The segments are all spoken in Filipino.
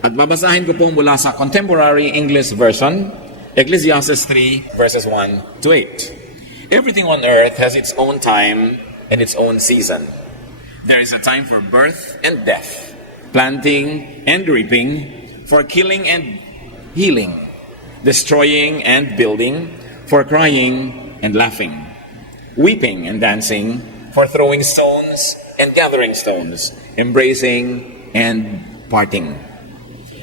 At babasahin ko po mula sa Contemporary English Version, Ecclesiastes 3, verses 1 to 8. Everything on earth has its own time and its own season. There is a time for birth and death, planting and reaping, for killing and healing, destroying and building, for crying and laughing, weeping and dancing, for throwing stones and gathering stones, embracing and parting.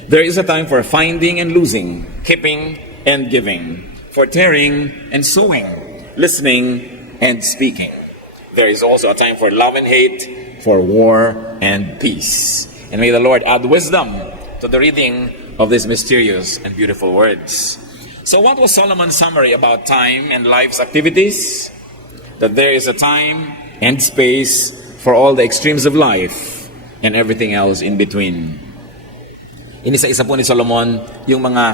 There is a time for finding and losing, keeping and giving, for tearing and sewing, listening and speaking. There is also a time for love and hate, for war and peace. And may the Lord add wisdom to the reading of these mysterious and beautiful words. So what was Solomon's summary about time and life's activities? That there is a time and space for all the extremes of life and everything else in between. Inisa-isa po ni Solomon yung mga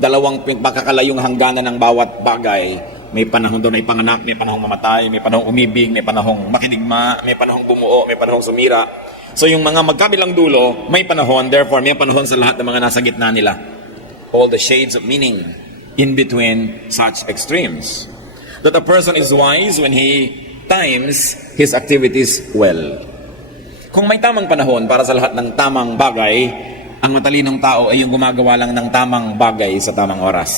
dalawang pagkakalayong hangganan ng bawat bagay. May panahon doon na ipanganak, may panahong mamatay, may panahong umibig, may panahong makinigma, may panahong bumuo, may panahong sumira. So yung mga magkabilang dulo, may panahon, therefore may panahon sa lahat ng mga nasa gitna nila. All the shades of meaning in between such extremes. That a person is wise when he times his activities well. Kung may tamang panahon para sa lahat ng tamang bagay, ang matalinong tao ay yung gumagawa lang ng tamang bagay sa tamang oras.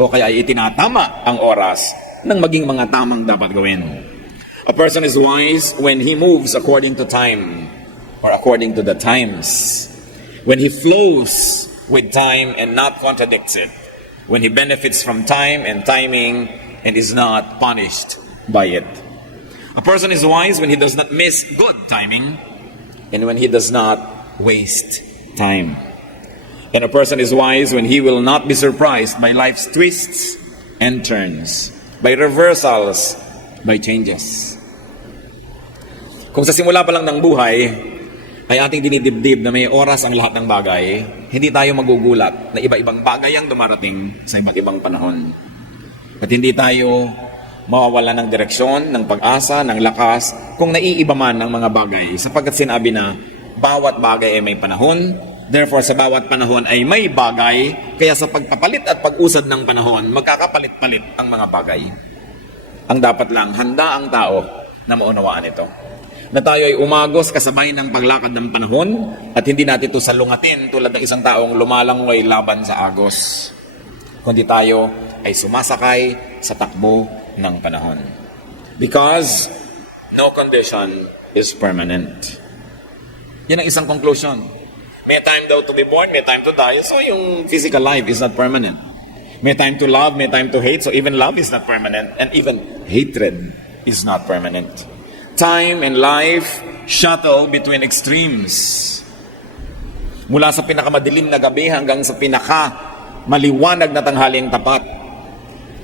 O kaya ay itinatama ang oras ng maging mga tamang dapat gawin. A person is wise when he moves according to time or according to the times. When he flows with time and not contradicts it. When he benefits from time and timing and is not punished by it. A person is wise when he does not miss good timing and when he does not waste time. And a person is wise when he will not be surprised by life's twists and turns, by reversals, by changes. Kung sa simula pa lang ng buhay ay ating dinidibdib na may oras ang lahat ng bagay, hindi tayo magugulat na iba-ibang bagay ang dumarating sa iba't ibang panahon. At hindi tayo mawawala ng direksyon, ng pag-asa, ng lakas kung naiiba man ang mga bagay, sapagkat sinabi na bawat bagay ay may panahon, therefore sa bawat panahon ay may bagay, kaya sa pagpapalit at pag-usad ng panahon, magkakapalit-palit ang mga bagay. Ang dapat lang, handa ang tao na maunawaan ito. Na tayo ay umagos kasabay ng paglakad ng panahon at hindi natin ito salungatin tulad ng isang taong lumalangoy laban sa agos. Kundi tayo ay sumasakay sa takbo ng panahon. Because no condition is permanent. Yan ang isang conclusion. May time daw to be born, may time to die. So yung physical life is not permanent. May time to love, may time to hate. So even love is not permanent. And even hatred is not permanent. Time and life shuttle between extremes. Mula sa pinakamadilim na gabi hanggang sa pinakamaliwanag na tanghaling tapat.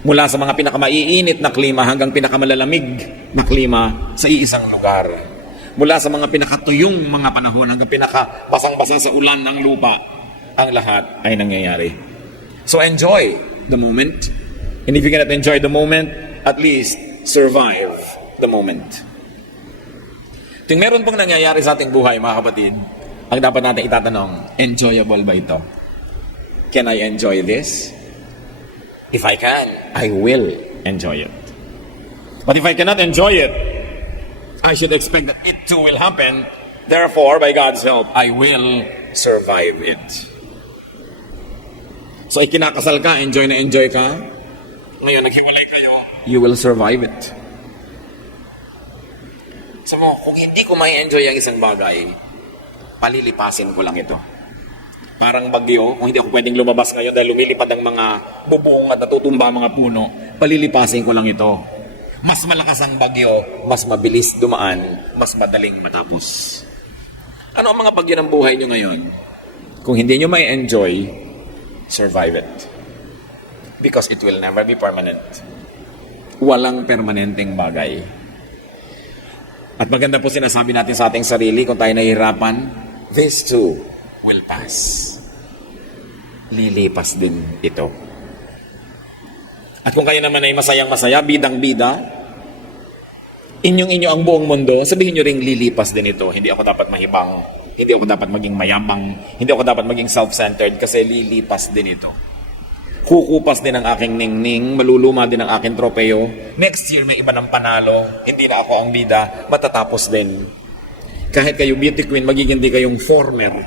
Mula sa mga pinakamaiinit na klima hanggang pinakamalalamig na klima sa iisang lugar. Mula sa mga pinakatuyong mga panahon hanggang pinakabasang-basa sa ulan ng lupa, ang lahat ay nangyayari. So enjoy the moment. And if you cannot enjoy the moment, at least survive the moment. Kung meron pong nangyayari sa ating buhay, mga kapatid, ang dapat natin itatanong, enjoyable ba ito? Can I enjoy this? If I can, I will enjoy it. But if I cannot enjoy it, I should expect that it too will happen. Therefore, by God's help, I will survive it. So, ikinakasal ka, enjoy na enjoy ka. Ngayon, naghiwalay kayo, you will survive it. So, kung hindi ko may enjoy ang isang bagay, palilipasin ko lang ito. Parang bagyo, kung hindi ako pwedeng lumabas ngayon dahil lumilipad ang mga bubong at natutumba ang mga puno, palilipasin ko lang ito. Mas malakas ang bagyo, mas mabilis dumaan, mas madaling matapos. Ano ang mga bagyo ng buhay nyo ngayon? Kung hindi nyo may enjoy, survive it. Because it will never be permanent. Walang permanenteng bagay. At maganda po sinasabi natin sa ating sarili kung tayo nahihirapan, this too will pass. Lilipas din ito. At kung kayo naman ay masayang-masaya, bidang-bida, inyong-inyo ang buong mundo, sabihin nyo ring lilipas din ito. Hindi ako dapat mahibang. Hindi ako dapat maging mayabang, hindi ako dapat maging self-centered kasi lilipas din ito. Kukupas din ang aking ningning, maluluma din ang aking tropeo. Next year may iba ng panalo, hindi na ako ang bida, matatapos din. Kahit kayo beauty queen, magiging di kayong former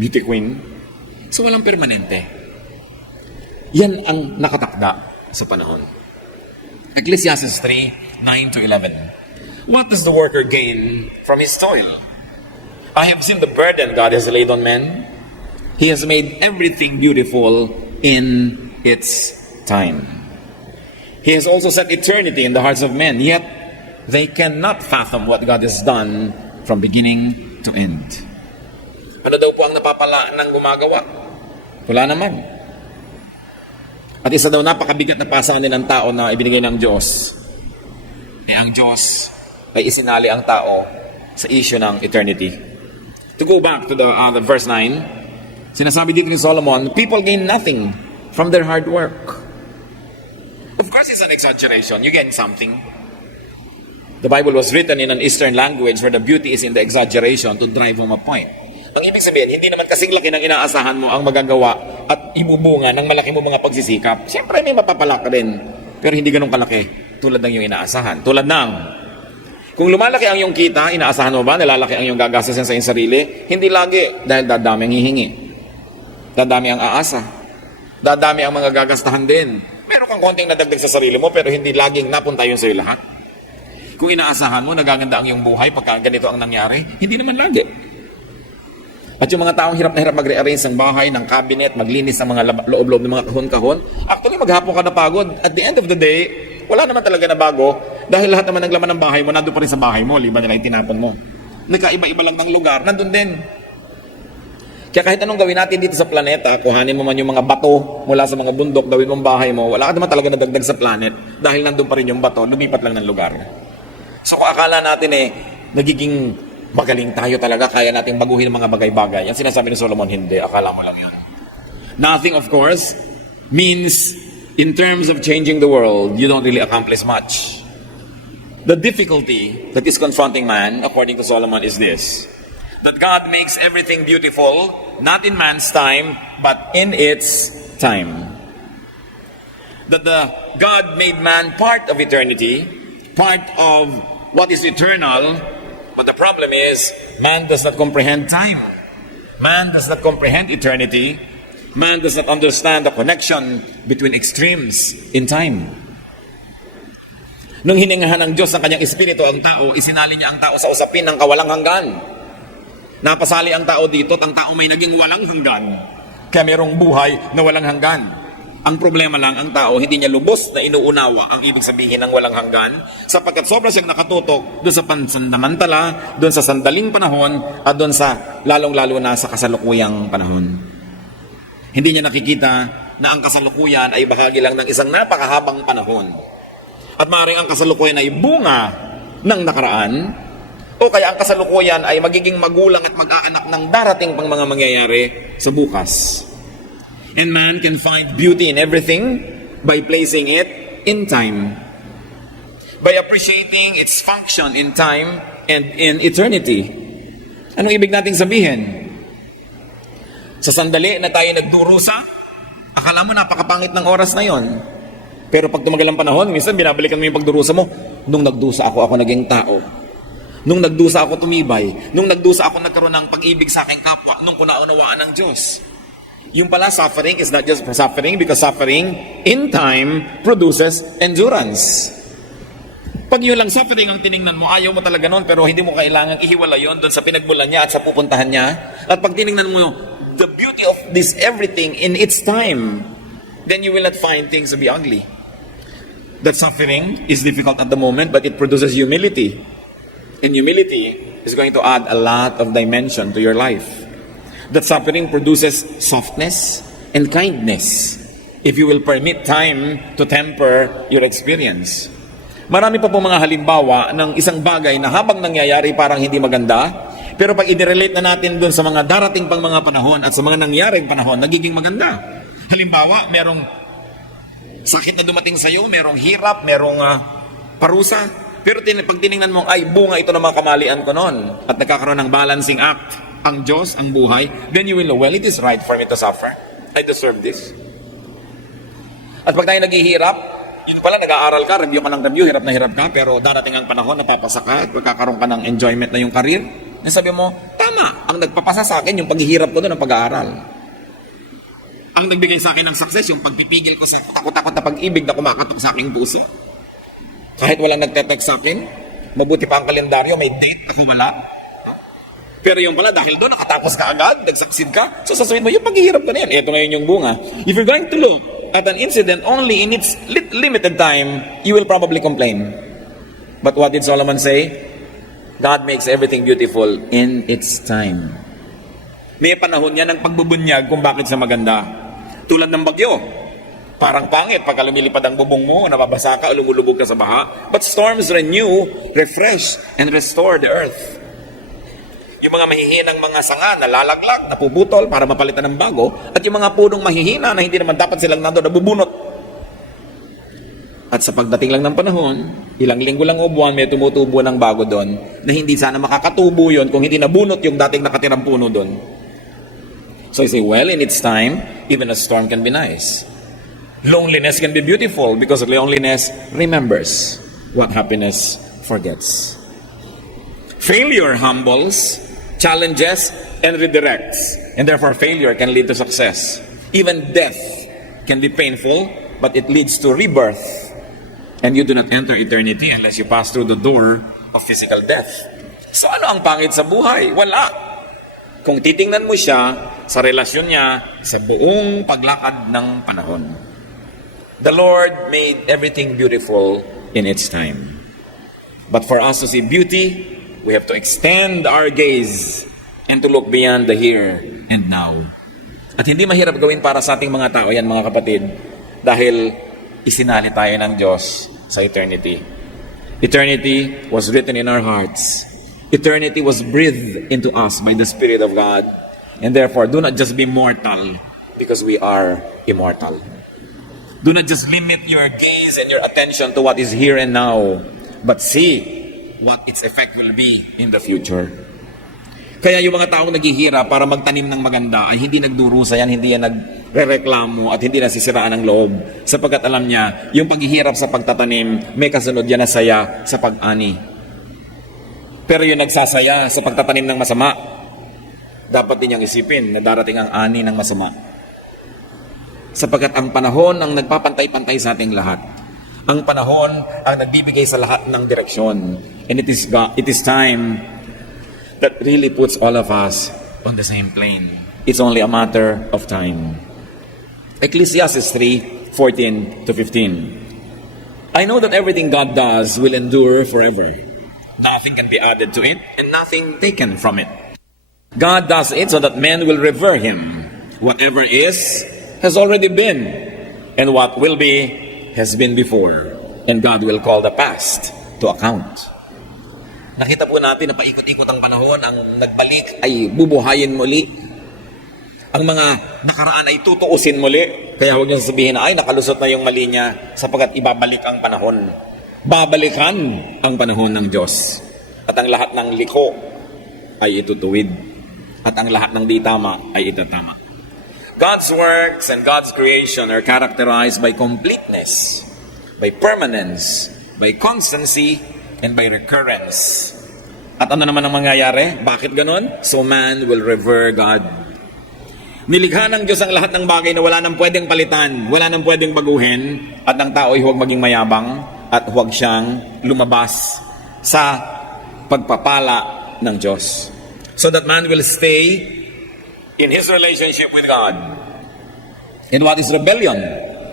beauty queen. So walang permanente. Yan ang nakatakda sa panahon. Ecclesiastes 3:9-11. What does the worker gain from his toil? I have seen the burden God has laid on men. He has made everything beautiful in its time. He has also set eternity in the hearts of men, yet they cannot fathom what God has done from beginning to end. Ano daw po ang napapala ng gumagawa? Wala naman. At isa daw napakabigat na pasanin ng tao na ibinigay ng Diyos. Ang Diyos ay isinali ang tao sa issue ng eternity. To go back to the verse 9, sinasabi dito ni Solomon, people gain nothing from their hard work. Of course, it's an exaggeration. You gain something. The Bible was written in an Eastern language where the beauty is in the exaggeration to drive home a point. Ang ibig sabihin, hindi naman kasing laki ng inaasahan mo ang magagawa at ibubunga ng malaki mo mga pagsisikap. Siyempre may mapapala ka rin, pero hindi ganun kalaki tulad ng yung inaasahan. Tulad ng, kung lumalaki ang iyong kita, inaasahan mo ba nalalaki ang iyong gagastusin sa iyong sarili? Hindi lagi, dahil dadami ang hihingi. Dadami ang aasa. Dadami ang mga gagastahan din. Meron kang konting nadagdag sa sarili mo, pero hindi laging napunta yun sa iyo lahat. Kung inaasahan mo, nagaganda ang iyong buhay pagka ganito ang nangyari, hindi naman lagi. At yung mga taong hirap na hirap mag-rearrange ng bahay, ng cabinet, maglinis ng mga loob-loob ng mga kahon-kahon, actually maghapon ka na pagod. At the end of the day, wala naman talaga na bago dahil lahat naman ng laman ng bahay mo, nandun pa rin sa bahay mo, liban nila itinapon mo. Nagkaiba-iba lang ng lugar, nandun din. Kaya kahit anong gawin natin dito sa planeta, kuhanin mo man yung mga bato mula sa mga bundok, gawin mong bahay mo, wala ka naman talaga nadagdag sa planet dahil nandun pa rin yung bato, lumipat lang ng lugar. So kung akala natin nagiging magaling tayo talaga, kaya nating baguhin ang mga bagay-bagay. Yan sinasabi ni Solomon, hindi. Akala mo lang yun. Nothing, of course, means in terms of changing the world, you don't really accomplish much. The difficulty that is confronting man, according to Solomon, is this. That God makes everything beautiful, not in man's time, but in its time. That God made man part of eternity, part of what is eternal. But the problem is, man does not comprehend time. Man does not comprehend eternity. Man does not understand the connection between extremes in time. Nung hiningahan ng Diyos ng kanyang espiritu ang tao, isinali niya ang tao sa usapin ng kawalang hanggan. Napasali ang tao dito at ang tao may naging walang hanggan. Kaya mayroong buhay na walang hanggan. Ang problema lang, ang tao, hindi niya lubos na inuunawa ang ibig sabihin ng walang hanggan sapagkat sobra siyang nakatutok doon sa pansamantala, doon sa sandaling panahon, at doon sa lalong-lalo na sa kasalukuyang panahon. Hindi niya nakikita na ang kasalukuyan ay bahagi lang ng isang napakahabang panahon. At maaaring ang kasalukuyan ay bunga ng nakaraan, o kaya ang kasalukuyan ay magiging magulang at mag-aanak ng darating pang mga mangyayari sa bukas. And man can find beauty in everything by placing it in time. By appreciating its function in time and in eternity. Anong ibig nating sabihin? Sa sandali na tayo nagdurusa, akala mo napakapangit ng oras na yon. Pero pag tumagal ang panahon, minsan binabalikan mo yung pagdurusa mo. Nung nagdusa ako naging tao. Nung nagdusa ako tumibay. Nung nagdusa ako nagkaroon ng pag-ibig sa aking kapwa. Nung kunaunawaan ng Diyos. Yung pala, suffering is not just suffering because suffering in time produces endurance. Pag yun lang suffering ang tiningnan mo, ayaw mo talaga nun, pero hindi mo kailangan ihiwala yon doon sa pinagmulan niya at sa pupuntahan niya. At pag tiningnan mo the beauty of this everything in its time, then you will not find things to be ugly. That suffering is difficult at the moment, but it produces humility. And humility is going to add a lot of dimension to your life. That suffering produces softness and kindness if you will permit time to temper your experience. Marami pa po mga halimbawa ng isang bagay na habang nangyayari parang hindi maganda, pero pag i-relate na natin dun sa mga darating pang mga panahon at sa mga nangyaring panahon, nagiging maganda. Halimbawa, merong sakit na dumating sa iyo, merong hirap, merong parusa, pero pag tinignan mo, ay bunga ito ng mga kamalian ko noon at nagkakaroon ng balancing act. ang Diyos, ang buhay, then you will know, well, it is right for me to suffer. I deserve this. At pag tayo naghihirap, yun pala, nag-aaral ka, review ka ng review, hirap na hirap ka, pero darating ang panahon, napapasa ka, at magkakaroon ka ng enjoyment na yung career, na sabi mo, tama, ang nagpapasa sa akin, yung paghihirap ko doon, ang pag-aaral. Ang nagbigay sa akin ng success, yung pagpipigil ko sa takot-takot na pag-ibig na kumakatok sa aking puso. Kahit walang nagte-text sa akin, mabuti pa ang kalendaryo, may date na wala. Pero yung pala, dahil doon, nakatapos ka agad, nag-succeed ka, so sasabihin mo, yung paghihirap ko na yan, ito ngayon yung bunga. If you're going to look at an incident only in its limited time, you will probably complain. But what did Solomon say? God makes everything beautiful in its time. May panahon yan ng pagbubunyag kung bakit sa maganda. Tulad ng bagyo. Parang pangit pagka lumilipad ang bubong mo, nababasa ka o lumulubog ka sa baha. But storms renew, refresh, and restore the earth. Yung mga mahihinang mga sanga na lalaglag, napuputol para mapalitan ng bago, at yung mga punong mahihina na hindi naman dapat silang nandoon, nabubunot. At sa pagdating lang ng panahon, ilang linggo lang o buwan, may tumutubo ng bago doon, na hindi sana makakatubo yon kung hindi nabunot yung dating nakatirang puno doon. So you say, well, in its time, even a storm can be nice. Loneliness can be beautiful because loneliness remembers what happiness forgets. Failure humbles, challenges, and redirects. And therefore, failure can lead to success. Even death can be painful, but it leads to rebirth. And you do not enter eternity unless you pass through the door of physical death. So ano ang pangit sa buhay? Wala. Kung titingnan mo siya sa relasyon niya sa buong paglakad ng panahon. The Lord made everything beautiful in its time. But for us to see beauty, we have to extend our gaze and to look beyond the here and now. At hindi mahirap gawin para sa ating mga tao yan, mga kapatid, dahil isinali tayo ng Diyos sa eternity. Eternity was written in our hearts. Eternity was breathed into us by the Spirit of God. And therefore, do not just be mortal because we are immortal. Do not just limit your gaze and your attention to what is here and now, but see what its effect will be in the future. Kaya yung mga taong naghihirap para magtanim ng maganda ay hindi nagdurusa yan, hindi yan nagrereklamo at hindi nasisiraan ng loob, sapagkat alam niya, yung paghihirap sa pagtatanim, may kasunod yan na saya sa pag-ani. Pero yung nagsasaya sa pagtatanim ng masama, dapat din niyang isipin na darating ang ani ng masama. Sapagkat ang panahon ang nagpapantay-pantay sa ating lahat. Ang panahon ang nagbibigay sa lahat ng direksyon. And it is time that really puts all of us on the same plane. It's only a matter of time. Ecclesiastes 3:14-15. I know that everything God does will endure forever. Nothing can be added to it and nothing taken from it. God does it so that men will revere Him. Whatever is has already been, and what will be has been before, and God will call the past to account. Nakita po natin na paikot-ikot ang panahon, ang nagbalik ay bubuhayin muli. Ang mga nakaraan ay tutuusin muli. Kaya huwag niyo sasabihin na, ay, nakalusot na yung mali niya, sapagkat ibabalik ang panahon. Babalikan ang panahon ng Diyos. At ang lahat ng liko ay itutuwid. At ang lahat ng di tama ay itatama. God's works and God's creation are characterized by completeness, by permanence, by constancy, and by recurrence. At ano naman ang mangyayari? Bakit ganon? So man will revere God. Nilikha ng Diyos ang lahat ng bagay na wala nang pwedeng palitan, wala nang pwedeng baguhin, at ang tao ay huwag maging mayabang at huwag siyang lumabas sa pagpapala ng Diyos. So that man will stay in his relationship with God. And what is rebellion?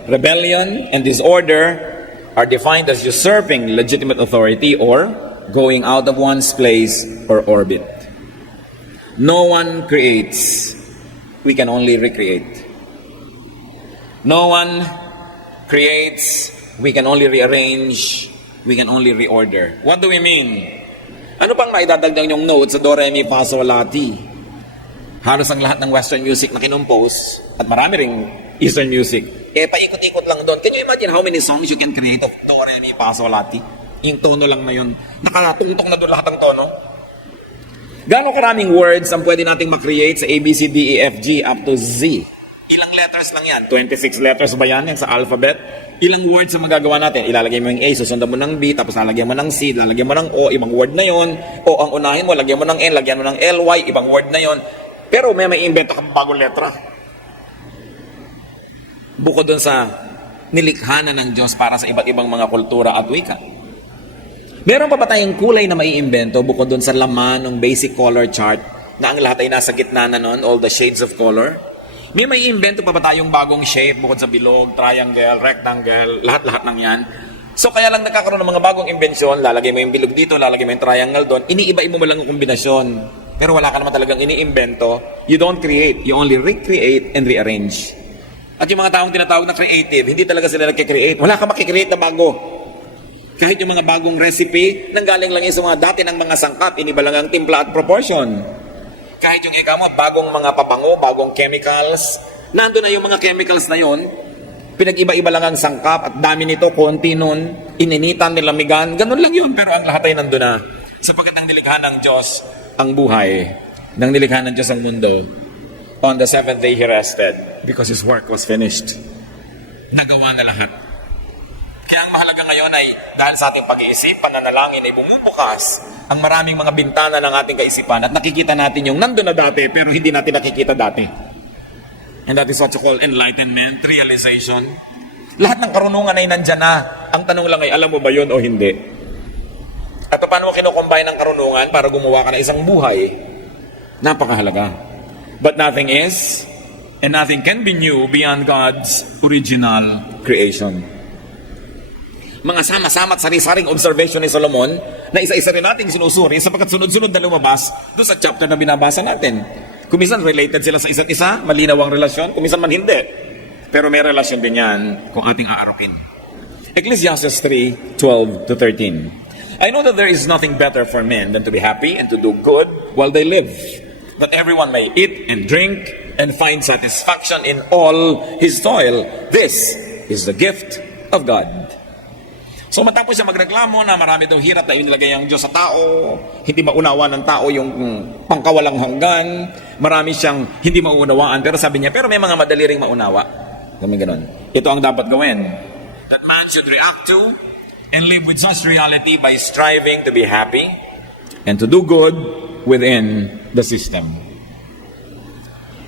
Rebellion and disorder are defined as usurping legitimate authority or going out of one's place or orbit. No one creates. We can only recreate. No one creates. We can only rearrange. We can only reorder. What do we mean? Ano bang maidadagdag yung notes sa Do, Re, Mi, Fa, Sol, La, Ti? Halos ang lahat ng Western music na kinumpose, at marami ring Eastern music, paikot-ikot lang doon. Can you imagine how many songs you can create of Do, Re, Mi, Fa, Sol, La, Ti? Yung tono lang na yun. Nakatungtong na doon lahat ng tono. Gaano karaming words ang pwede nating makreate sa A, B, C, D, E, F, G up to Z? Ilang letters lang yan? 26 letters ba yan sa alphabet? Ilang words ang magagawa natin? Ilalagay mo yung A, susundan mo ng B, tapos lalagyan mo ng C, lalagyan mo ng O, ibang word na yon. O ang unahin mo, lagyan mo ng N, lagyan mo ng LY, ibang word na yon. Pero may invento ka bagong letra. Bukod dun sa nilikha na ng Diyos para sa iba't ibang mga kultura at wika. Meron pa ba tayong kulay na maiimbento bukod dun sa laman ng basic color chart na ang lahat ay nasa gitna na nun, all the shades of color? May maiimbento pa ba tayong bagong shape bukod sa bilog, triangle, rectangle, lahat-lahat ng yan? So kaya lang nagkakaroon ng mga bagong imbensyon, lalagay mo yung bilog dito, lalagay mo yung triangle doon, iniiba-iba mo lang ang kombinasyon. Pero wala ka naman talagang iniimbento. You don't create, you only recreate and rearrange. At yung mga taong tinatawag na creative, hindi talaga sila nagkikreate. Wala ka makikreate na bago. Kahit yung mga bagong recipe, nanggaling lang yun sa mga dati ng mga sangkap, iniba lang ang timpla at proportion. Kahit yung ikaw mo, bagong mga pabango, bagong chemicals, nandun na yung mga chemicals na yon, pinag-iba-iba lang ang sangkap, at dami nito, konti nun, ininitan, nilamigan, ganun lang yun, pero ang lahat ay nandun na. Sapagkat ang nilikha ng Diyos ang buhay, nang nilikha ng Diyos ang mundo, on the seventh day He rested, because His work was finished. Nagawa na lahat. Kaya ang mahalaga ngayon ay dahil sa ating pag-iisip, pananalangin ay bumubukas ang maraming mga bintana ng ating kaisipan at nakikita natin yung nandun na dati pero hindi natin nakikita dati. And that is what you call enlightenment, realization. Lahat ng karunungan ay nandyan na. Ang tanong lang ay, alam mo ba yun o hindi? At paano mo kinukombine ang karunungan para gumawa ka ng isang buhay? Napakahalaga. But nothing is, and nothing can be new beyond God's original creation. Mga sama-sama at sari-saring observation ni Solomon na isa-isa rin nating sinusuri sapagkat sunod-sunod na lumabas doon sa chapter na binabasa natin. Kumisan related sila sa isa't isa, malinaw ang relasyon, kumisan man hindi. Pero may relasyon din yan kung ating aarokin. Ecclesiastes 3:12-13. I know that there is nothing better for men than to be happy and to do good while they live, that everyone may eat and drink and find satisfaction in all his toil. This is the gift of God. So matapos siya magreklamo na marami daw hirap na inilagay ang Diyos sa tao, hindi maunawa ng tao yung pangkawalang hanggan, marami siyang hindi maunawaan, pero sabi niya, pero may mga madali ring maunawa. Kami ganun. Ito ang dapat gawin. That man should react to and live with such reality by striving to be happy and to do good within the system.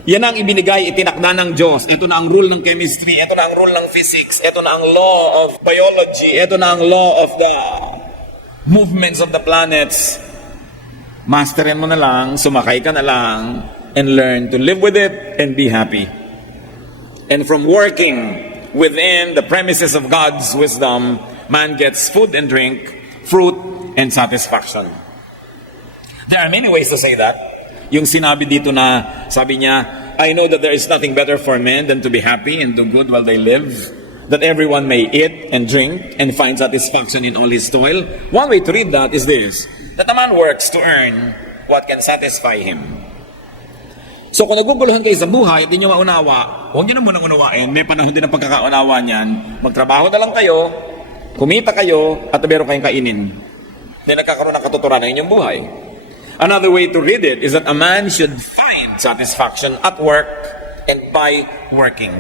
Yan ang ibinigay, itinakda ng Diyos. Ito na ang rule ng chemistry, ito na ang rule ng physics, ito na ang law of biology, ito na ang law of the movements of the planets. Masterin mo na lang, sumakay ka na lang, and learn to live with it and be happy. And from working within the premises of God's wisdom, man gets food and drink, fruit and satisfaction. There are many ways to say that. Yung sinabi dito na, sabi niya, I know that there is nothing better for men than to be happy and do good while they live, that everyone may eat and drink and find satisfaction in all his toil. One way to read that is this, that a man works to earn what can satisfy him. So kung naguguluhan kayo sa buhay at hindi nyo maunawa, huwag nyo na munang unawain, may panahon din ang pagkakaunawa niyan, magtrabaho na lang kayo, kumita kayo, at meron kayong kainin. Hindi nagkakaroon ng katuturan ng inyong buhay. Another way to read it is that a man should find satisfaction at work and by working.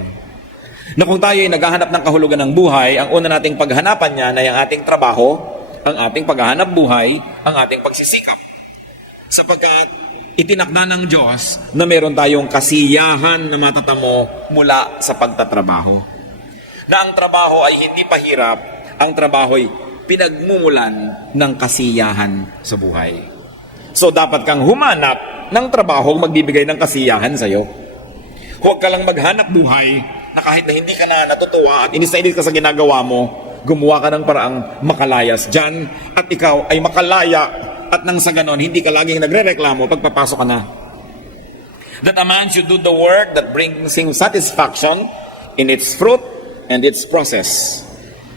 Na kung tayo ay naghahanap ng kahulugan ng buhay, ang una nating paghanapan niyan ay ang ating trabaho, ang ating paghahanap buhay, ang ating pagsisikap. Sapagkat itinakda ng Diyos na meron tayong kasiyahan na matatamo mula sa pagtatrabaho. Na ang trabaho ay hindi pahirap, ang trabaho ay pinagmumulan ng kasiyahan sa buhay. So dapat kang humanap ng trabaho magbibigay ng kasiyahan sa iyo. Huwag ka lang maghanap buhay na kahit na hindi ka na natutuwa at inis na inis ka sa ginagawa mo, gumawa ka ng paraang makalayas dyan at ikaw ay makalaya at nang sa ganon, hindi ka laging nagre-reklamo pagpapasok ka na. That a man should do the work that brings him satisfaction in its fruit and its process.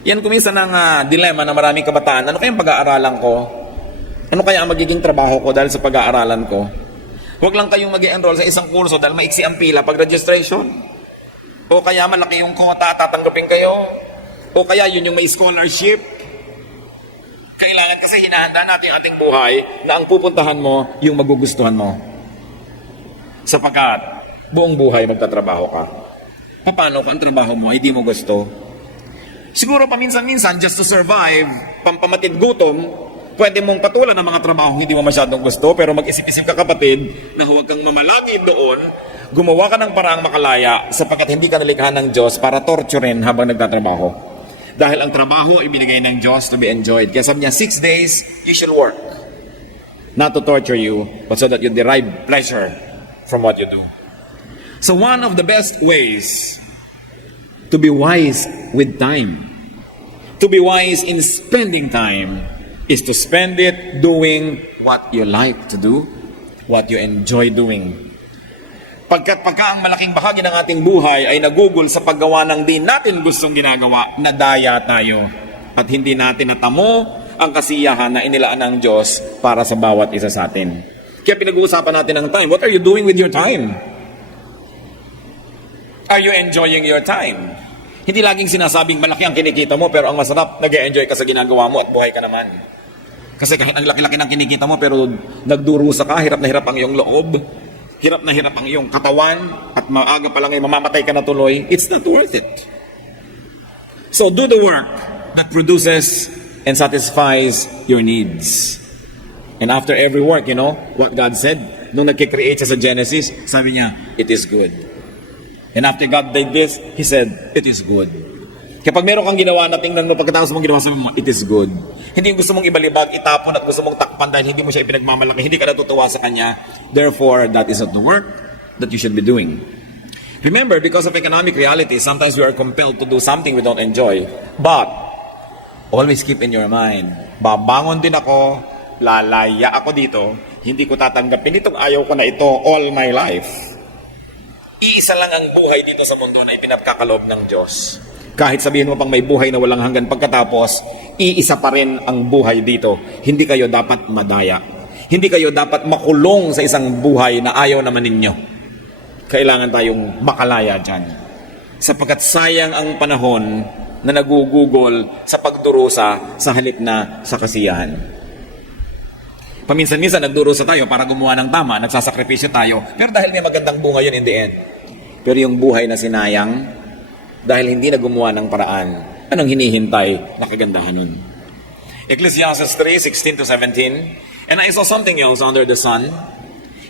Yan kuminsan ang dilema ng maraming kabataan. Ano kayang pag-aaralan ko? Ano kaya ang magiging trabaho ko dahil sa pag-aaralan ko? Huwag lang kayong mag-enroll sa isang kurso dahil maiksi ang pila pag registration. O kaya malaki yung quota, tatanggapin kayo. O kaya yun yung may scholarship. Kailangan kasi hinahanda natin ang ating buhay na ang pupuntahan mo, yung magugustuhan mo. Sapagkat buong buhay magtatrabaho ka. Paano kung ang trabaho mo hindi mo gusto? Siguro paminsan-minsan, just to survive, pampamatid gutom, pwede mong patulan ang mga trabaho hindi mo masyadong gusto, pero mag-isip-isip ka kapatid na huwag kang mamalagi doon, gumawa ka ng paraang makalaya sapagkat hindi ka nalikha ng Diyos para torturin habang nagtatrabaho. Dahil ang trabaho ay binigay ng Diyos to be enjoyed. Kaya sabi niya, 6 days you shall work. Not to torture you, but so that you derive pleasure from what you do. So one of the best ways to be wise with time, to be wise in spending time, is to spend it doing what you like to do, what you enjoy doing. Pagka ang malaking bahagi ng ating buhay ay nagugol sa paggawa ng di natin gustong ginagawa, nadaya tayo at hindi natin natamo ang kasiyahan na inilaan ng Diyos para sa bawat isa sa atin. Kaya pinag-uusapan natin ang time. What are you doing with your time? Are you enjoying your time? Hindi laging sinasabing malaki ang kinikita mo pero ang masarap, nag-e-enjoy ka sa ginagawa mo at buhay ka naman. Kasi kahit ang laki-laki ng kinikita mo pero nagdurusa ka, hirap na hirap ang iyong loob, hirap na hirap ang iyong katawan at maaga pa lang ay mamamatay ka na tuloy, it's not worth it. So do the work that produces and satisfies your needs. And after every work, you know what God said? Nung nagkikreate siya sa Genesis, sabi niya, it is good. And after God did this, He said, it is good. Kapag meron kang ginawa na tingnan mo, pagkatapos mong ginawa, sabi mo, it is good. Hindi yung gusto mong ibalibag, itapon at gusto mong takpan dahil hindi mo siya ipinagmamalaki, hindi ka natutuwa sa Kanya. Therefore, that is not the work that you should be doing. Remember, because of economic reality, sometimes we are compelled to do something we don't enjoy. But, always keep in your mind, babangon din ako, lalaya ako dito, hindi ko tatanggapin itong ayaw ko na ito all my life. Iisa lang ang buhay dito sa mundo na ipinagkakaloob ng Diyos. Kahit sabihin mo pang may buhay na walang hanggan pagkatapos, iisa pa rin ang buhay dito. Hindi kayo dapat madaya. Hindi kayo dapat makulong sa isang buhay na ayaw naman ninyo. Kailangan tayong makalaya dyan. Sapagkat sayang ang panahon na nagugugol sa pagdurusa sa halip na sa kasiyahan. Paminsan-minsan nagdurusa tayo para gumawa ng tama, nagsasakripisyo tayo, pero dahil may magandang bunga yun in the end. Pero yung buhay na sinayang, dahil hindi na gumawa ng paraan, anong hinihintay na kagandahan nun? Ecclesiastes 3:16-17, and I saw something else under the sun.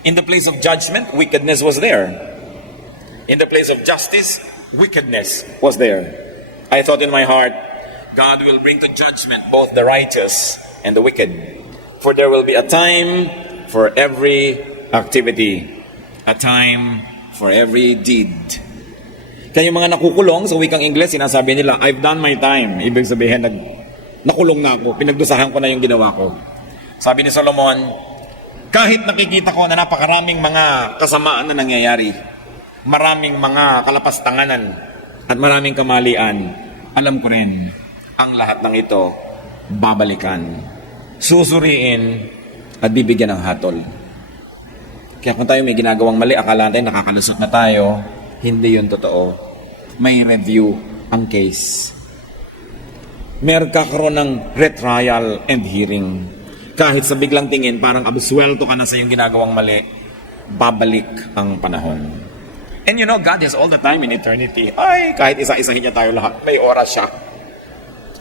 In the place of judgment, wickedness was there. In the place of justice, wickedness was there. I thought in my heart, God will bring to judgment both the righteous and the wicked. For there will be a time for every activity, a time for every deed. Kaya yung mga nakukulong sa wikang Ingles, sinasabi nila, I've done my time. Ibig sabihin, nakulong na ako, pinagdusahan ko na yung ginawa ko. Sabi ni Solomon, kahit nakikita ko na napakaraming mga kasamaan na nangyayari, maraming mga kalapastanganan at maraming kamalian, alam ko rin, ang lahat ng ito, babalikan, susuriin, at bibigyan ng hatol. Kaya kung tayo may ginagawang mali, akala natin nakakalusot na tayo, hindi yun totoo. May review ang case. Meron kakaroon ng retrial and hearing. Kahit sa biglang tingin, parang absuelto ka na sa iyong ginagawang mali, babalik ang panahon. And you know, God has all the time in eternity. Ay, kahit isa-isahin niya tayo lahat, may oras siya.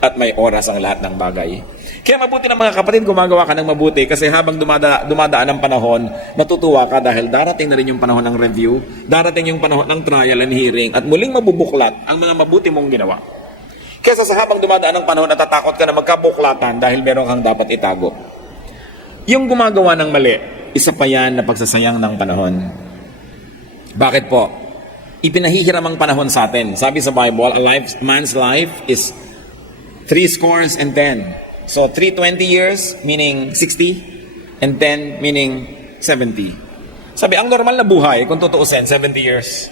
At may oras ang lahat ng bagay. Kaya mabuti na mga kapatid, gumagawa ka ng mabuti kasi habang dumadaan ang panahon, matutuwa ka dahil darating na rin yung panahon ng review, darating yung panahon ng trial and hearing, at muling mabubuklat ang mga mabuti mong ginawa. Kesa sa habang dumadaan ang panahon, natatakot ka na magkabuklatan dahil meron kang dapat itago. Yung gumagawa ng mali, isa pa yan na pagsasayang ng panahon. Bakit po? Ipinahihiram ang panahon sa atin. Sabi sa Bible, man's life is 70. So 320 years meaning 60 and 10 meaning 70. Sabi, ang normal na buhay, kung tutuusin, 70 years.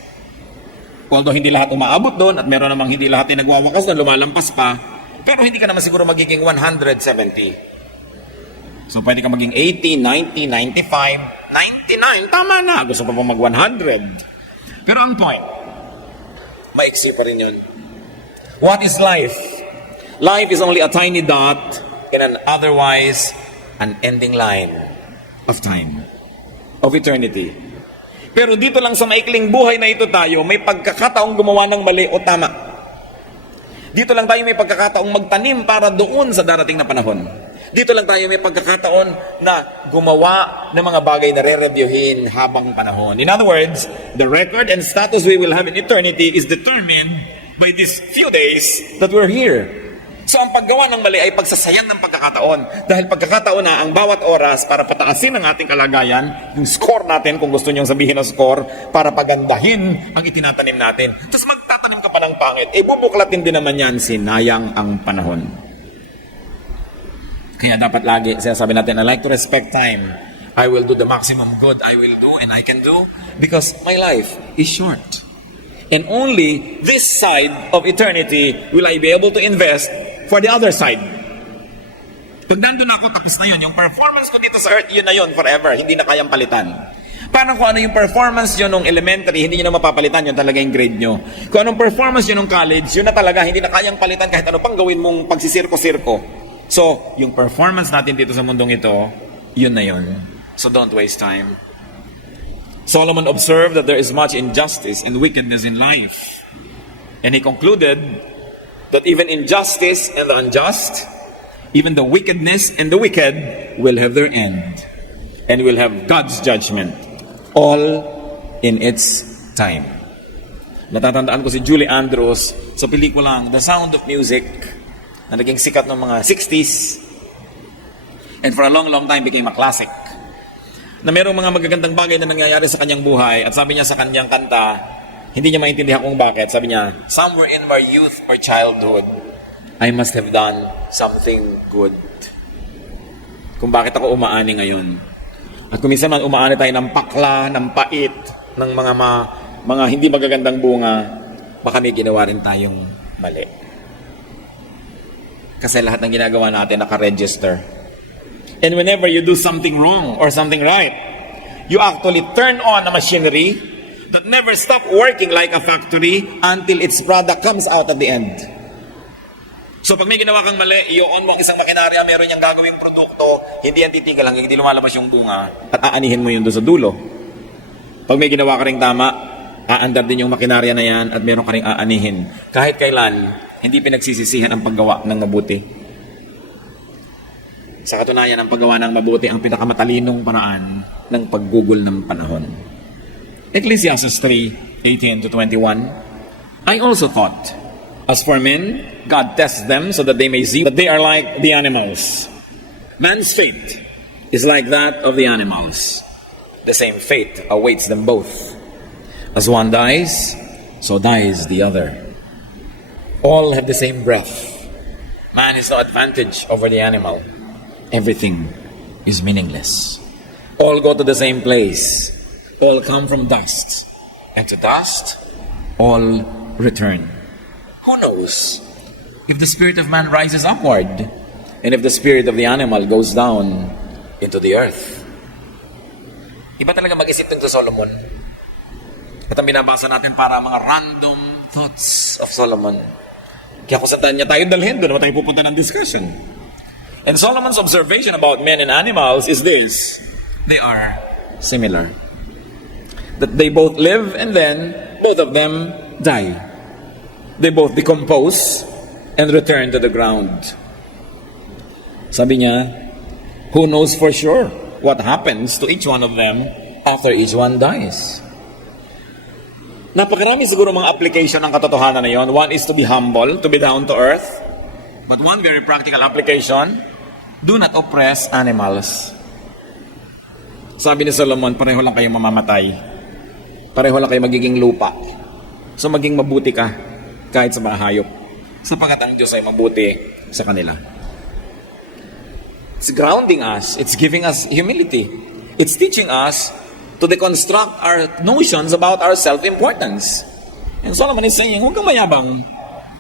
Although hindi lahat umaabot doon at meron namang hindi lahat ay nagwawakas doon, lumalampas pa, pero hindi ka naman siguro magiging 170. So pwede ka maging 80, 90, 95, 99, tama na. Gusto pa mag 100. Pero ang point, maiksi pa rin yun. What is life? Life is only a tiny dot in an otherwise unending line of time, of eternity. Pero dito lang sa maikling buhay na ito tayo, may pagkakataong gumawa ng mali o tama. Dito lang tayo may pagkakataong magtanim para doon sa darating na panahon. Dito lang tayo may pagkakataon na gumawa ng mga bagay na re-reviewin habang panahon. In other words, the record and status we will have in eternity is determined by these few days that we're here. So ang paggawa ng mali ay pagsasayan ng pagkakataon. Dahil pagkakataon na ang bawat oras para pataasin ang ating kalagayan, yung score natin, kung gusto niyong sabihin na score, para pagandahin ang itinatanim natin. Tapos magtatanim ka pa ng pangit, bubuklatin din naman yan, sinayang ang panahon. Kaya dapat lagi, sinasabi natin, I like to respect time. I will do the maximum good I will do and I can do because my life is short. And only this side of eternity will I be able to invest for the other side. Pag nandun ako, tapos na yun. Yung performance ko dito sa earth, yun na yun forever. Hindi na kayang palitan. Parang kung ano yung performance nyo nung elementary, hindi nyo na mapapalitan, yun talaga yung grade nyo. Kung anong performance nyo nung college, yun na talaga, hindi na kayang palitan kahit ano pang gawin mong pagsisirko-sirko. So, yung performance natin dito sa mundong ito, yun na yun. So don't waste time. Solomon observed that there is much injustice and wickedness in life. And he concluded that even injustice and the unjust, even the wickedness and the wicked will have their end. And will have God's judgment. All in its time. Natatandaan ko si Julie Andrews sa pelikulang The Sound of Music na naging sikat ng mga 60s. And for a long, long time became a classic. Na merong mga magagandang bagay na nangyayari sa kanyang buhay at sabi niya sa kanyang kanta, hindi niya maintindihan kung bakit. Sabi niya, somewhere in my youth or childhood, I must have done something good. Kung bakit ako umaani ngayon. At kung minsan man umaani tayo ng pakla, ng pait, ng mga hindi magagandang bunga, baka may ginawa rin tayong mali. Kasi lahat ng ginagawa natin naka-register. And whenever you do something wrong or something right, you actually turn on a machinery that never stop working like a factory until its product comes out at the end. So pag may ginawa kang mali, i-on mo ang isang makinarya, meron niyang gagawing produkto, hindi yan titigil hanggang hindi lumalabas yung bunga at aanihin mo yun doon sa dulo. Pag may ginawa ka ring tama, aandar din yung makinarya na yan at meron ka ring aanihin. Kahit kailan, hindi pinagsisisihan ang paggawa ng mabuti. Sa katunayan, ang paggawa ng mabuti ang pinakamatalinong paraan ng paggugol ng panahon. Ecclesiastes 3:18-21, I also thought, as for men, God tests them so that they may see that they are like the animals. Man's fate is like that of the animals. The same fate awaits them both. As one dies, so dies the other. All have the same breath. Man has no advantage over the animal. Everything is meaningless. All go to the same place. All come from dust. And to dust, all return. Who knows if the spirit of man rises upward and if the spirit of the animal goes down into the earth? Iba talaga mag-isip din to Solomon. At ang binabasa natin para mga random thoughts of Solomon. Kaya kung saan niya tayo dalhin, doon naman tayo pupunta ng discussion. And Solomon's observation about men and animals is this: they are similar. That they both live and then both of them die. They both decompose and return to the ground. Sabi niya, who knows for sure what happens to each one of them after each one dies? Napakarami siguro mga application ng katotohanan na yon. One is to be humble, to be down to earth. But one very practical application, do not oppress animals. Sabi ni Solomon, pareho lang kayong mamamatay. Pareho lang kayo magiging lupa. So maging mabuti ka kahit sa mga hayop. Sapagkat ang Diyos ay mabuti sa kanila. It's grounding us. It's giving us humility. It's teaching us to deconstruct our notions about our self-importance. And Solomon is saying, huwag kang mayabang.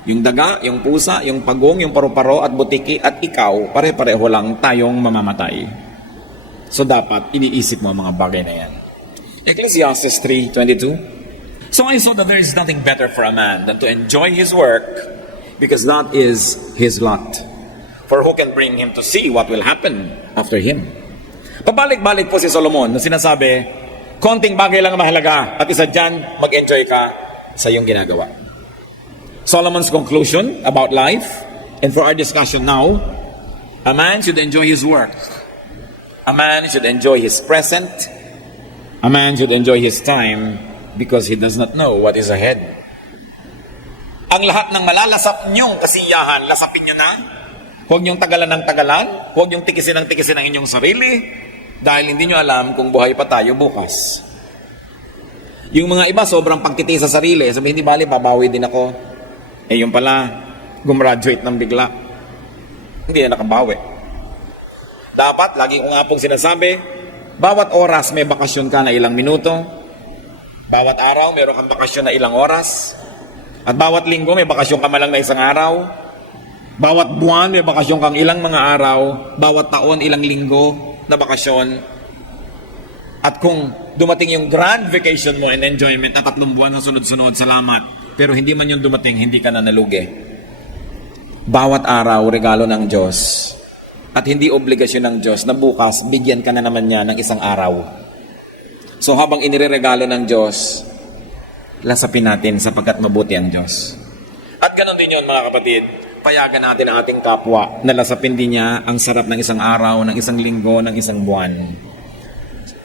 Yung daga, yung pusa, yung pagong, yung paru-paro at butiki at ikaw, pare-pareho lang tayong mamamatay. So dapat iniisip mo ang mga bagay na yan. Ecclesiastes 3:22. So I saw that there is nothing better for a man than to enjoy his work because that is his lot. For who can bring him to see what will happen after him? Pabalik-balik po si Solomon na sinasabi, konting bagay lang ang mahalaga at isa dyan, mag-enjoy ka sa iyong ginagawa. Solomon's conclusion about life, and for our discussion now, a man should enjoy his work. A man should enjoy his present. A man should enjoy his time because he does not know what is ahead. Ang lahat ng malalasap niyong kasiyahan, lasapin niyo na. Huwag niyong tagalan ng tagalan. Huwag niyong tikisin ng tikisin ang inyong sarili dahil hindi niyo alam kung buhay pa tayo bukas. Yung mga iba, sobrang pagtiti sa sarili. Sabi, hindi bali, babawi din ako. Eh, yung pala, gumraduate ng bigla. Hindi na nakabawi. Dapat, lagi ko nga pong sinasabi, bawat oras may bakasyon ka na ilang minuto. Bawat araw, meron kang bakasyon na ilang oras. At bawat linggo, may bakasyon ka malang na isang araw. Bawat buwan, may bakasyon kang ilang mga araw. Bawat taon, ilang linggo na bakasyon. At kung dumating yung grand vacation mo and enjoyment na 3 buwan na sunod-sunod, salamat. Pero hindi man yung dumating, hindi ka na nalugi. Bawat araw, regalo ng Diyos. At hindi obligasyon ng Diyos na bukas, bigyan ka na naman niya ng isang araw. So habang inireregalo ng Diyos, lasapin natin sapagkat mabuti ang Diyos. At ganun din yun mga kapatid, payagan natin ang ating kapwa na lasapin din niya ang sarap ng isang araw, ng isang linggo, ng isang buwan.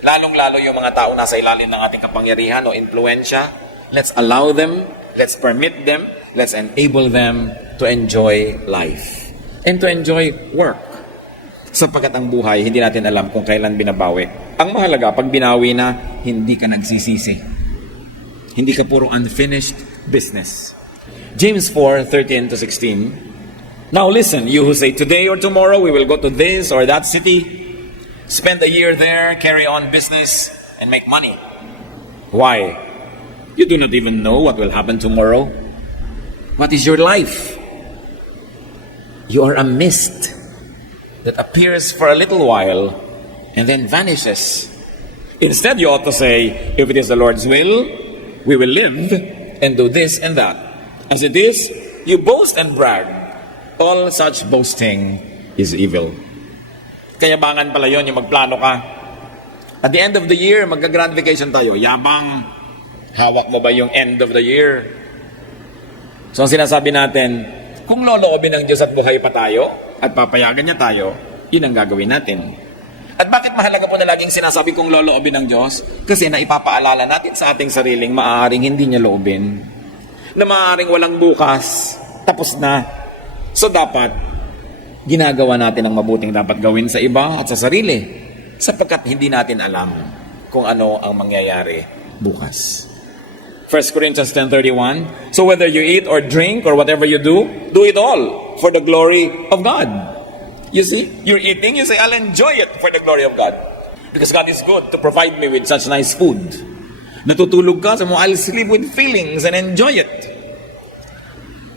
Lalong-lalo yung mga tao nasa ilalim ng ating kapangyarihan o influensya, let's allow them, let's permit them, let's enable them to enjoy life and to enjoy work. Sapagkat ang buhay, hindi natin alam kung kailan binabawi. Ang mahalaga, pag binawi na, hindi ka nagsisisi. Hindi ka puro unfinished business. James 4:13-16. Now listen, you who say today or tomorrow we will go to this or that city, spend a year there, carry on business, and make money. Why? You do not even know what will happen tomorrow. What is your life? You are a mist that appears for a little while and then vanishes. Instead, you ought to say, if it is the Lord's will, we will live and do this and that. As it is, you boast and brag. All such boasting is evil. Kayabangan pala yun, yung magplano ka. At the end of the year, magka-grand vacation tayo. Yabang, hawak mo ba yung end of the year? So ang sinasabi natin, kung loloobin ng Diyos at buhay pa tayo, at papayagan niya tayo, yun ang gagawin natin. At bakit mahalaga po na laging sinasabi kong loloobin ng Diyos? Kasi naipapaalala natin sa ating sariling maaaring hindi niya loobin. Na maaaring walang bukas, tapos na. So dapat, ginagawa natin ang mabuting dapat gawin sa iba at sa sarili. Sapagkat hindi natin alam kung ano ang mangyayari bukas. 1 Corinthians 10:31, so whether you eat or drink or whatever you do it all for the glory of God. You see, you're eating, you say, I'll enjoy it for the glory of God. Because God is good to provide me with such nice food. Natutulog ka, so I'll sleep with feelings and enjoy it.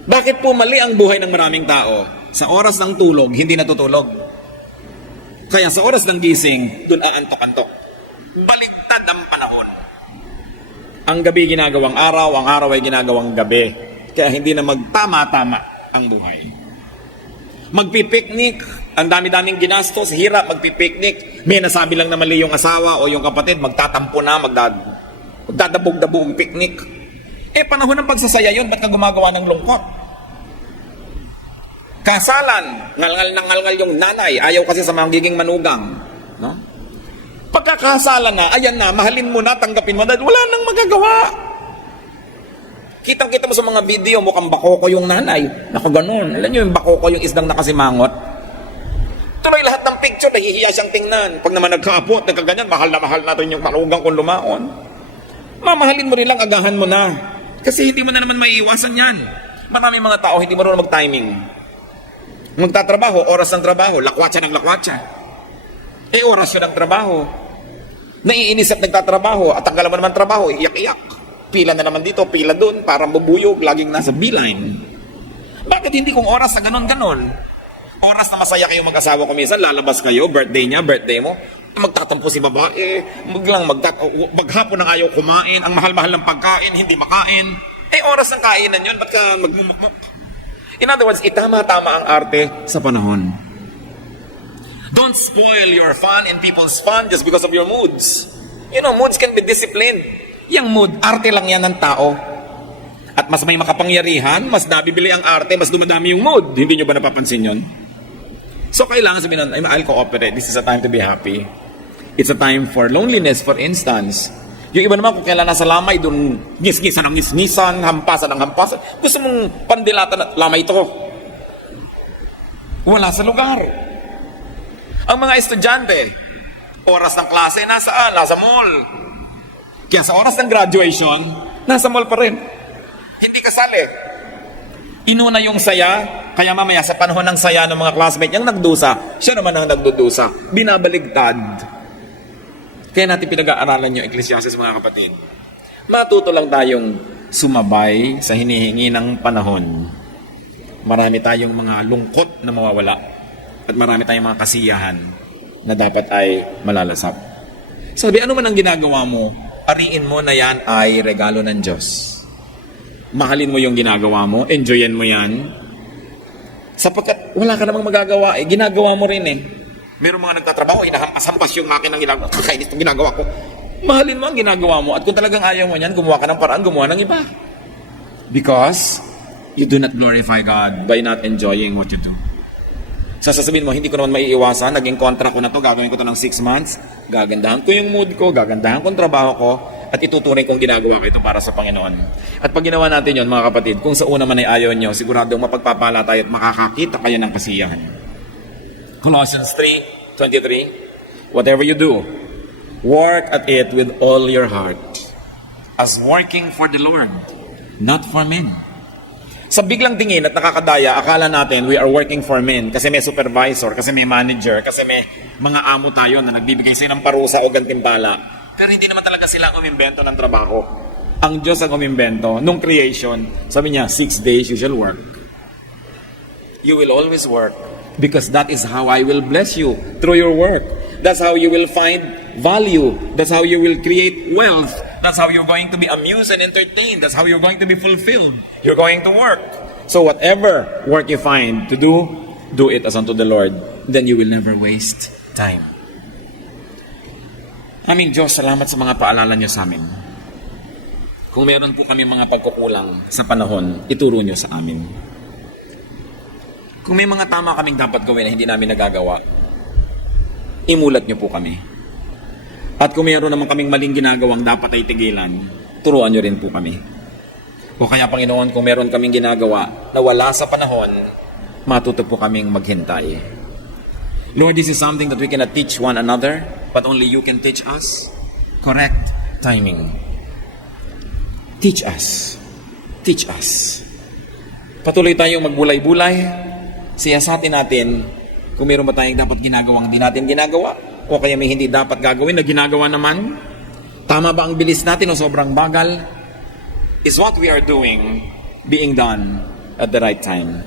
Bakit po mali ang buhay ng maraming tao? Sa oras ng tulog, hindi natutulog. Kaya sa oras ng gising, dun aantok-antok. Baligtad ang panahon. Ang gabi ginagawang araw, ang araw ay ginagawang gabi. Kaya hindi na magtama-tama ang buhay. Magpipiknik, ang dami-daming ginastos, hirap magpipiknik. May nasabi lang na mali yung asawa o yung kapatid, magtatampo na, magdadabog-dabog piknik. Panahon ng pagsasaya yun, ba't ka gumagawa ng lungkot? Kasalan, ngalngal ng ngalngal yung nanay, ayaw kasi sa magiging manugang. No? Pagkakasalan na, ayan na, mahalin mo na, tanggapin mo, dahil wala nang magagawa. Kitang-kita mo sa mga video, mukhang bakoko yung nanay. Naku, ganun. Alam nyo yung bakoko, yung isdang nakasimangot? Tuloy lahat ng picture, nahihiya siyang tingnan. Pag naman nagkaapot, nagkaganyan, mahal na mahal natin yung manugang kung lumaon. Mamahalin mo rin lang, agahan mo na. Kasi hindi mo na naman maiiwasan yan. Maraming mga tao, hindi marunong mag-timing. Magtatrabaho, oras ng trabaho, lakwatsa ng lakwatsa. Oras yun ng trabaho. Naiinis at nagtatrabaho, at tanggalan mo naman trabaho, iyak-iyak. Pila na naman dito, pila dun, parang bubuyog, laging nasa beeline. Bakit hindi kung oras sa ganon-ganon? Oras na masaya kayo mag-asawa ko minsan, lalabas kayo, birthday niya, birthday mo, magtatampo si babae, maghapon ng ayaw kumain, ang mahal-mahal ng pagkain, hindi makain. Oras ng kainan yun, ba't ka magmumukmuk? In other words, itama-tama ang arte sa panahon. Don't spoil your fun and people's fun just because of your moods. You know, moods can be disciplined. Yang mood, arte lang yan ng tao. At mas may makapangyarihan, mas nabibili ang arte, mas dumadami yung mood. Hindi nyo ba napapansin yun? So kailangan sabihin nun, I'll cooperate. This is a time to be happy. It's a time for loneliness, for instance. Yung iba naman, kung kailan nasa lamay, dun ngis-ngisan ng ngis-ngisan, hampasan ng hampasan. Gusto mong pandilatan na lamay ito. Wala sa lugar. Ang mga estudyante, oras ng klase, nasaan? Nasa mall. Kaya sa oras ng graduation, nasa mall pa rin. Hindi kasali. Inuna yung saya, kaya mamaya sa panahon ng saya ng mga classmate yung nagdusa, siya naman ang nagdudusa. Binabaligtad. Kaya natin pinag-aaralan yung Ecclesiastes, mga kapatid. Matuto lang tayong sumabay sa hinihingi ng panahon. Marami tayong mga lungkot na mawawala. At marami tayong mga kasiyahan na dapat ay malalasap. Sabi, ano man ang ginagawa mo, ariin mo na yan ay regalo ng Diyos. Mahalin mo yung ginagawa mo, enjoyin mo yan. Sapagkat wala ka namang magagawa, ginagawa mo rin eh. Merong mga nagtatrabaho, hinahampas-hampas yung makinang ginagawa. Kakainis itong ginagawa ko. Mahalin mo ang ginagawa mo. At kung talagang ayaw mo yan, gumawa ka ng paraan, gumawa ng iba. Because you do not glorify God by not enjoying what you do. Sasabihin mo, hindi ko naman maiiwasan, naging kontra ko na to, gagawin ko to ng 6 months, gagandahan ko yung mood ko, gagandahan ko yung trabaho ko, at ituturing kong ginagawa ko ito para sa Panginoon. At pag ginawa natin yon, mga kapatid, kung sa una man ay ayaw nyo, siguradong mapagpapala tayo at makakakita kayo ng kasiyahan. Colossians 3:23, whatever you do, work at it with all your heart, as working for the Lord, not for men. Sa biglang tingin at nakakadaya, akala natin we are working for men kasi may supervisor, kasi may manager, kasi may mga amo tayo na nagbibigay sa'yo ng parusa o gantimpala. Pero hindi naman talaga sila ang umimbento ng trabaho. Ang Diyos ang umimbento. Nung creation, sabi niya, 6 days you shall work. You will always work because that is how I will bless you through your work. That's how you will find value. That's how you will create wealth. That's how you're going to be amused and entertained. That's how you're going to be fulfilled. You're going to work. So whatever work you find to do it as unto the Lord. Then you will never waste time. Aming Diyos, salamat sa mga paalala niyo sa amin. Kung meron po kami mga pagkukulang sa panahon, ituro niyo sa amin. Kung may mga tama kaming dapat gawin na hindi namin nagagawa, imulat niyo po kami. At kung mayroon naman kaming maling ginagawang dapat ay tigilan, turuan niyo rin po kami. O kaya Panginoon, kung meron kaming ginagawa na wala sa panahon, matuto po kaming maghintay. Lord, this is something that we cannot teach one another, but only you can teach us. Correct timing. Teach us. Teach us. Patuloy tayong magbulay-bulay. Siyasatin natin kung meron ba tayong dapat ginagawang hindi natin ginagawa. O kaya may hindi dapat gagawin na ginagawa naman. Tama ba ang bilis natin o sobrang bagal? Is what we are doing being done at the right time?